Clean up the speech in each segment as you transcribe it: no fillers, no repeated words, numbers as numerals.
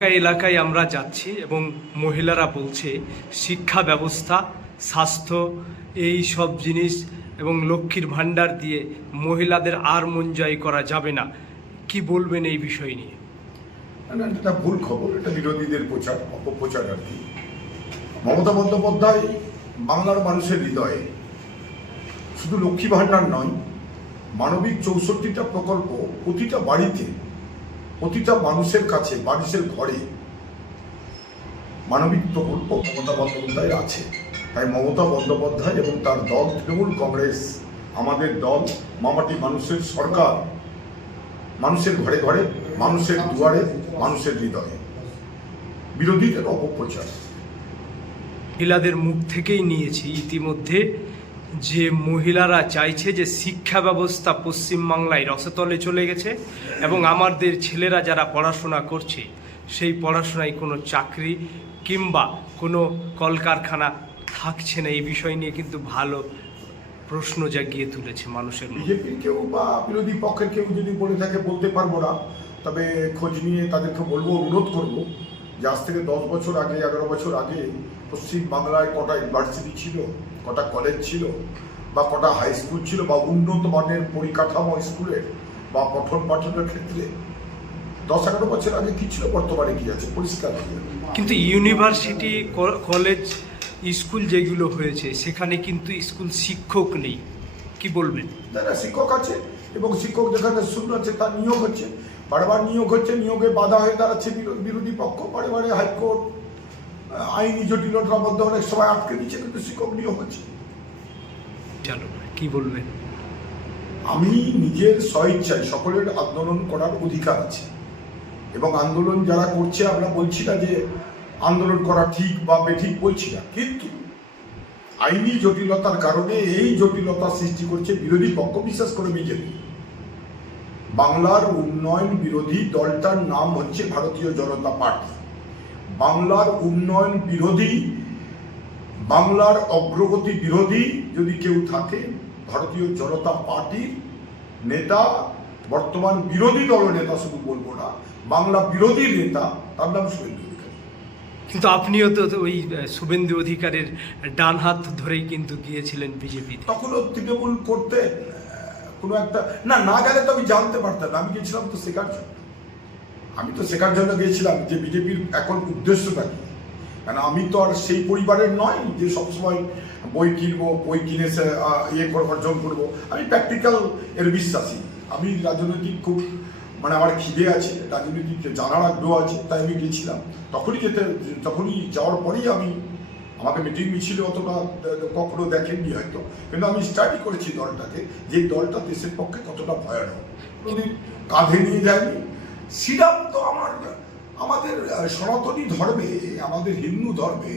এলাকায় আমরা যাচ্ছি এবং মহিলারা বলছে শিক্ষা ব্যবস্থা, স্বাস্থ্য, এই সব জিনিস এবং লক্ষ্মীর ভাণ্ডার দিয়ে মহিলাদের আর মন জয় করা যাবে না। কি বলবেন এই বিষয় নিয়ে? না, এটা ভুল খবর, এটা বিরোধীদের প্রচার, অপপ্রচার আর কি। মমতা বন্দ্যোপাধ্যায় বাংলার মানুষের হৃদয়ে শুধু লক্ষ্মী ভাণ্ডার নয়, মানবিক 64টা প্রকল্প প্রতিটা বাড়িতে, প্রতিটা মানুষের কাছে, মানুষের ঘরে মানবিক প্রকল্প মমতা বন্দ্যোপাধ্যায় আছে। তাই মমতা বন্দ্যোপাধ্যায় এবং তার দল তৃণমূল কংগ্রেস, আমাদের দল মামাটি মানুষের সরকার, মানুষের ঘরে ঘরে, মানুষের দুয়ারে, মানুষের হৃদয়ে। বিরোধীদের অপপ্রচার। মহিলাদের মুখ থেকেই নিয়েছি ইতিমধ্যে যে মহিলারা চাইছে যে শিক্ষা ব্যবস্থা পশ্চিমবাংলায় রসাতলে চলে গেছে এবং আমাদের ছেলেরা যারা পড়াশোনা করছে সেই পড়াশোনায় কোনো চাকরি কিংবা কোনো কলকারখানা থাকছে না। এই বিষয় নিয়ে কিন্তু ভালো প্রশ্ন জাগিয়ে তুলেছে মানুষের মধ্যে। বিজেপির কেউ বা বিরোধী পক্ষের কেউ যদি বলে থাকে বলতে পারবো না, তবে খোঁজ নিয়ে তাদেরকে বলবো, অনুরোধ করবো যে আজ থেকে 10 বছর আগে, 11 বছর আগে পশ্চিমবাংলায় কটা ইউনিভার্সিটি ছিল, কটা কলেজ ছিল, বা কটা হাই স্কুল ছিল, বা উন্নত মানের পরিকাঠামো স্কুলের বা পঠন পাঠনের ক্ষেত্রে 10-11 বছর আগে কি ছিল, বর্তমানে কি আছে, পরিষ্কার। কিন্তু ইউনিভার্সিটি, কলেজ, স্কুল যেগুলো হয়েছে সেখানে কিন্তু স্কুল শিক্ষক নেই। কি বলবেন? যারা শিক্ষক আছে এবং শিক্ষক যেখানে শূন্য আছে তার নিয়োগ হচ্ছে, বারবার নিয়োগ হচ্ছে, নিয়োগে বাধা হয়ে দাঁড়াচ্ছে বিরোধী পক্ষ, বারে বারে হাইকোর্ট আইনি জটিলতার মধ্যে অনেক সময় আটকে দিচ্ছে, কিন্তু শিক্ষক নিয়োগ হচ্ছে। চলো, কি বলবেন? আমি নিজের স্বইচ্ছায়, সকলের আন্দোলন করার অধিকার আছে এবং আন্দোলন যারা করছে, আমরা বলছি না যে আন্দোলন করা ঠিক বা বেঠিক, বলছি না, কিন্তু আইনি জটিলতার কারণে এই জটিলতা সৃষ্টি করছে বিরোধী পক্ষ, বিশেষ করে বিজেপি। বাংলার উন্নয়ন বিরোধী দলটার নাম হচ্ছে ভারতীয় জনতা পার্টি। বাংলার উন্নয়ন বিরোধী, বাংলার অগ্রগতি বিরোধী যদি কেউ থাকে, ভারতীয় জনতা পার্টির নেতা, বর্তমান বিরোধী দল নেতা, শুধু বলবো না, বাংলা বিরোধী নেতা, তার নাম শুভেন্দু অধিকারী। কিন্তু আপনিও তো ওই শুভেন্দু অধিকারের ডান হাত ধরেই কিন্তু গিয়েছিলেন বিজেপি। তখনও তৃণমূল করতে কোনো একটা না গেলে তো আমি জানতে পারতাম না। আমি গেছিলাম তো শেখার জন্য, আমি তো শেখার জন্য গিয়েছিলাম যে বিজেপির এখন উদ্দেশ্যটা কি। কারণ আমি তো আর সেই পরিবারের নয় যে সবসময় বই কিনবো, বই কিনে অর্জন করবো। আমি প্র্যাকটিক্যাল এর বিশ্বাসী। আমি রাজনৈতিক খুব আমার খিদে আছে, রাজনৈতিক জানার আগ্রহ আছে, তাই আমি গেছিলাম। তখনই যাওয়ার পরেই আমাকে মিটিং মিছিলে অতটা কখনো দেখেননি হয়তো, কিন্তু আমি স্টাডি করেছি দলটাকে, যে দলটা দেশের পক্ষে কতটা ভয়ানক। উনি কাঁধে নিয়ে যায়নি। শ্রীরাম তো আমাদের সনাতনী ধর্মে, আমাদের হিন্দু ধর্মে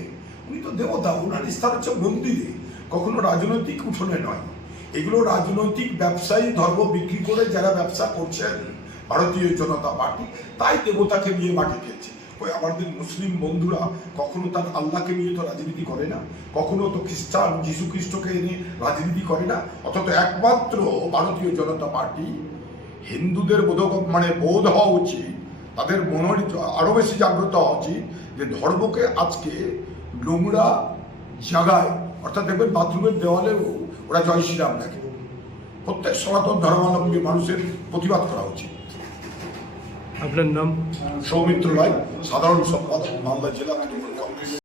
উনি তো দেবতা, ওনার স্থান হচ্ছে মন্দিরে, কখনো রাজনৈতিক উঠোনে নয়। এগুলো রাজনৈতিক ব্যবসায়ী, ধর্ম বিক্রি করে যারা ব্যবসা করছেন ভারতীয় জনতা পার্টি, তাই দেবতাকে নিয়ে মাঠে খেলছে। ওই আমাদের মুসলিম বন্ধুরা কখনো তার আল্লাহকে নিয়ে তো রাজনীতি করে না, কখনো তো খ্রিস্টান যীশু খ্রিস্টকে এনে রাজনীতি করে না। অথচ একমাত্র ভারতীয় জনতা পার্টি হিন্দুদের বোধ হওয়া উচিত, তাদের মনের আরো বেশি জাগ্রত হওয়া উচিত যে ধর্মকে আজকে নোংরা জায়গায়, অর্থাৎ দেখবেন বাথরুমের দেওয়ালেও ওরা জয় শ্রীরাম লেখে। প্রত্যেক সনাতন ধর্মাবলম্বী মানুষের প্রতিবাদ করা উচিত। আপনার নাম? সৌমিত্র রায়, সাধারণ সম্পাদক, মালদা জেলা তৃণমূল কংগ্রেস।